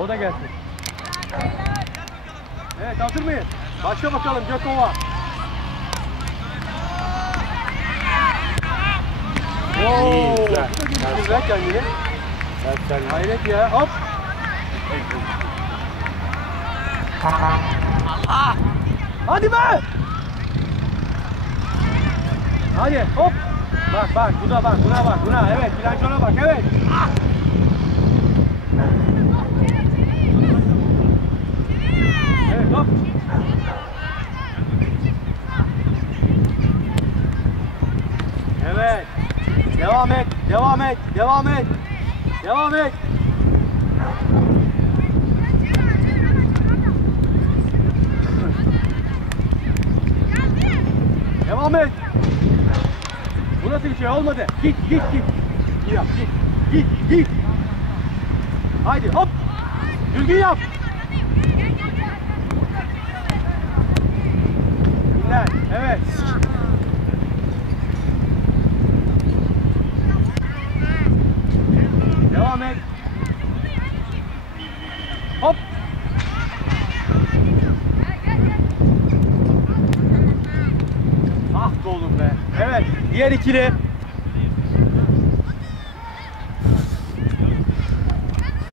O da gelsin. Evet, hazır mıyız? Başla bakalım Gökova. İyi, güzel. Güzel kendini. Hayret ya. Hop. Allah. Hadi be. Hadi hop. Bak buna bak. Evet, Bilancona bak. Evet. Evet, hop. Evet. Devam et. Devam et. Bu nasıl bir şey? Olmadı. Git. Yap, git. Haydi hop. Düzgün yap. Dinlen. Evet. Devam et. Hop. Ah be oğlum be. Evet. Diğer ikili.